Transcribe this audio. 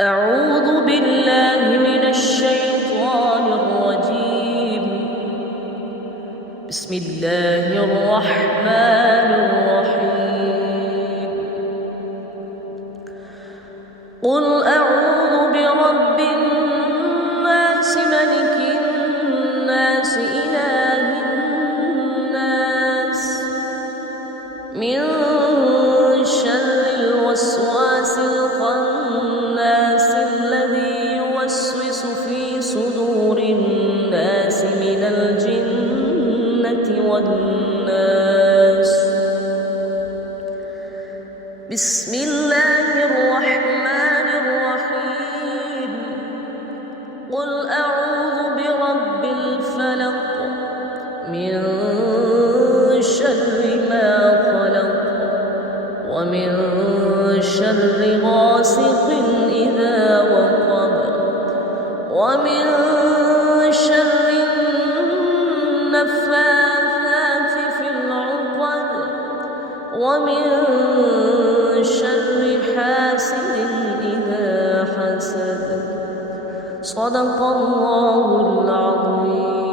أعوذ بالله من الشيطان الرجيم. بسم الله الرحمن الرحيم. قل أعوذ برب الناس ملك الناس إله الناس من شر الوسواس الخناس الذي يوسوس في صدور الناس من الجنة والناس. بسم الله الرحمن الرحيم. قل أعوذ برب الفلق من شر ما خلق ومن شر غاسق إذا وقب ومن شر النفاثات في العقد ومن شر حاسد إذا حسد. صدق الله العظيم.